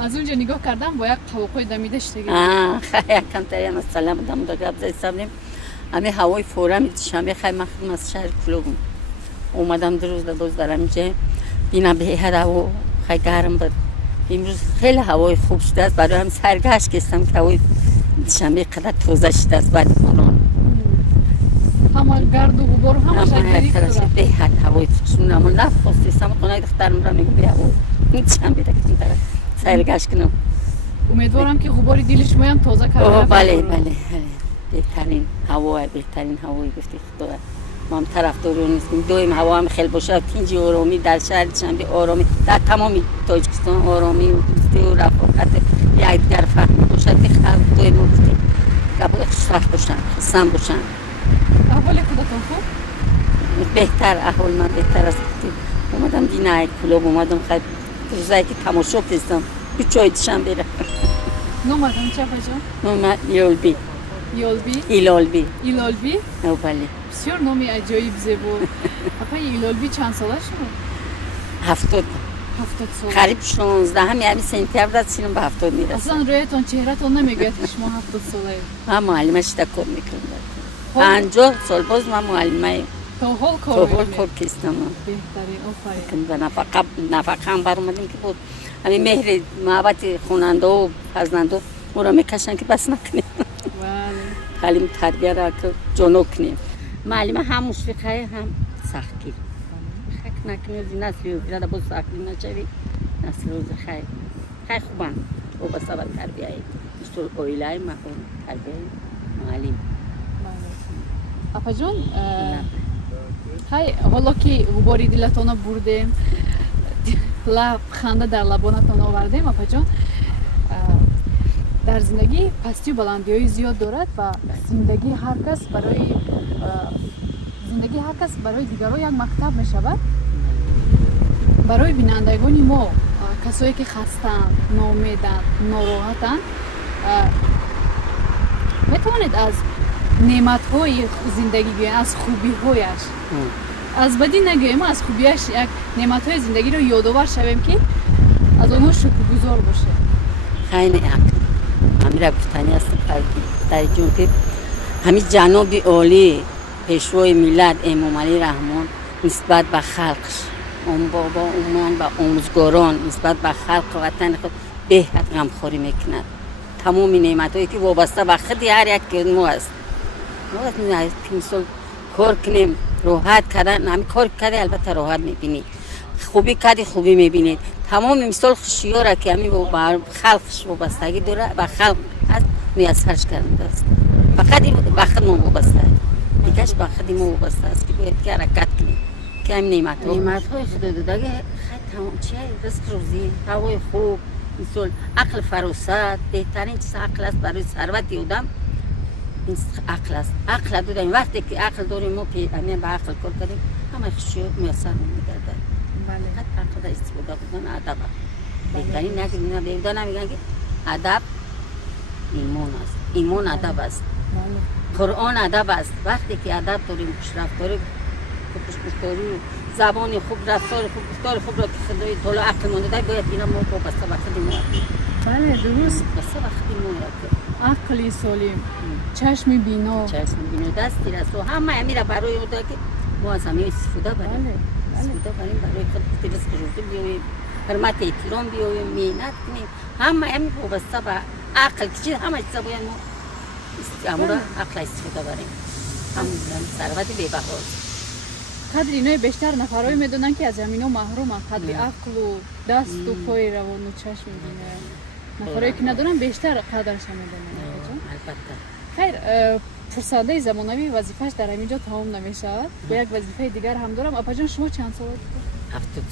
از اونجا نگاه کردم با یک توقع دمیده شده. یکم تا مثلا بودم دا گپ زدیم. همه هوای فورا می‌دیشم خیلی مخدوم از شهر کلوبم. اومدم دو روز باز دارم اینجا بینم به هوا خیلی گرم بود. امروز خیلی هوای خوب شده است. برای هم سرگشت کردم که هوای دیشنبه قدر تازه شده است بعد اون. همه گرد و غبار همه شکلی کرده. به حد هوای خوشم نمون نفخواستم خونه دخترم را میگم بیا هوا دیشنبه را کردم طرف سرگشت کنم. امیدوارم که غبار دلش میان تازه کرده. بله بهترین هوا بهترین هوایی گفتی خدا. ما هم طرفدار نیستیم دویم هوا هم خیلی باشه تینجی آرامی در شهر دیشنبه آرامی در تمام تاجیکستان آرامی و دوستی و رفاقت یکدیگر فهمی باشد که خلق دویم رو گفتیم قبول خوشبخت باشن خستم باشن. احوال خودتون خوب؟ بهتر احوال من بهتر است. اومدم دینه کلوب اومدم خیلی روزایی که تماشا کردم به چای دیشنبه را. نومتون چه بجا؟ نوم یولبی. ایلالبی. بله. بسیار نامی عجایب زیبا. اپا ایلالبی چند ساله شد؟ 70 سال. قریب 16 همین سنتیامبر رسیدیم به 70 میرسیم. اصلا رویتون چهرهتون نمیگوید که شما 70 ساله. من معلمش کار میکنم. 50 سال باز من معلمه. تا حال کار کردم. بهترین و نفقه هم برآمدیم که بود. همین مهر محبت خواننده و فرزنده او را میکشن که بس نکنیم. تعلیم تربیه را که جانو کنیم. معلمه هم موسیقی هم سختگیر. خیلی نکنیم از نسلی و بیرده باز سختگیر نشوی. نسل روز خیلی خوبن. او با سبب تربیه مستور اویلای تربیه معلم. اپا جون حالا که غباری دلتان بردیم خنده در لبانتان آوردیم اپا جون در زندگی پستی و بلندی های زیاد دارد و زندگی هر کس برای دیگران یک مکتب می شود. برای بینندگان ما کسایی که خستند، ناامیدند، ناراحتند می توانید از نعمت های زندگی گوییم از خوبی هایش از بدی نگوییم از خوبیش یک نعمت های زندگی رو یادآور شویم که از آنها شکرگزار باشه. خیلی همین را گفتنی است در جون که همین جناب عالی پیشوای ملت امام علی رحمان نسبت به خلقش اون بابا اون و آموزگاران نسبت به خلق وطن خود به حد غمخواری میکند. تمام نعمتایی که وابسته به خود هر یک که ما است. ما از مثال کار کنیم راحت کردن همین کار کرده البته راحت میبینید خوبی کردی خوبی میبینید تمام مثال خوشی‌ها را که همین با خلقش وابستگی داره به خلق هست میسرش کرده است. فقط این وقت ما وابسته است دیگهش به خود ما وابسته است که باید که حرکت کنیم که همین نعمت‌های خدا داده خیلی تمام چیه رزق روزی هوای خوب مثال عقل فراست بهترین چیز عقل است برای ثروت آدم. این عقل است. عقل داریم وقتی که عقل داریم ما همین با عقل کار کنیم همه خوشی میسر میگرده. بله. عقل را استفاده کردن ادب. بهترین نگیریم بیودا نمیگن که ادب ایمان است. ایمان ادب است. قرآن ادب است. وقتی که ادب داریم خوشرفتاری خوشگفتاری زبان خوب رفتار خوب گفتار خوب را که خدای تعالی عقل ما داده باید اینا ما با بسته وقتی ما. بله درست. بسته وقتی ما عقلی سالم چشم بینا دستی رست و همه همیره برای او که ما از همه استفاده بریم برای خود رزق روزی بیاییم حرمت احترام بیاییم مهنت کنیم همه همین وابسته به عقل که همه چیزا باید ما امورا عقل استفاده بریم همون ثروت بی‌بهاست. قدر اینای بیشتر نفرایی میدونن که از همینا محرومن قدر عقل و دست و پای روان و چشم بینه نفرایی که ندارن بیشتر قدرش میدونن. خیر فرسنده زمانوی وظیفه‌اش در همینجا تمام نمیشود و یک وظیفه دیگر هم دارم. اپا جان شما چند سال بود؟ 70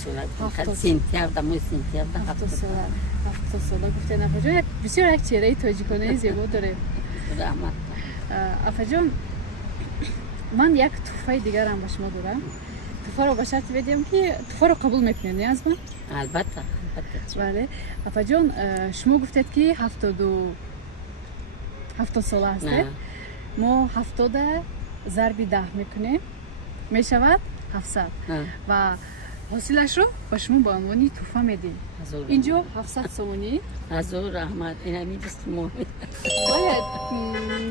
سال. سنتیامبر ماه سنتیامبر 70 سال گفتین. اپا جان بسیار یک چهره تاجیکانه زیبا داره. رحمت. اپا جان من یک تحفه دیگر هم به شما دارم. تحفه رو به شرط بدیم که تحفه رو قبول میکنید از من؟ البته. بله. اپا جان شما گفتید که 70 ساله هستید. ما 70 ضرب 10 میکنیم میشود 700 و ҳосилашро ба шумо ба унвони тӯҳфа медем. Инҷо 700 сомонӣ. азо раҳмат инами дӯст муомил Бояд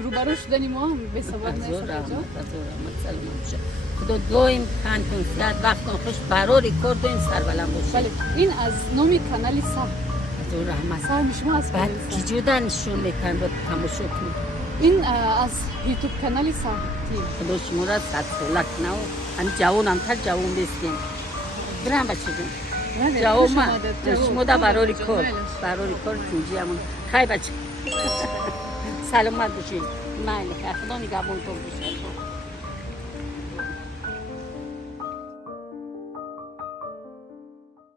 рӯбарӯ шудани мо ҳам бесабаб азо нест. раҳмат саломат боша худо доим тан кун сиҳат вақтон хуш барори кор доим сарбаланд боша Бале, ин аз номи канали Сар. азо раҳмат Сарми шумо аз баъд канали ки Сар. ҷуда нишон метан ба тамошо кунед Ин аз ютуб канали Сар тим. худо шуморо садсола кунав ҳами ҷавонамтар ҷавон бестем бирам бачагим ҷавома шумода барори кор тинҷиамон хай бача саломат бошед майли худо нигаҳбонтон бошад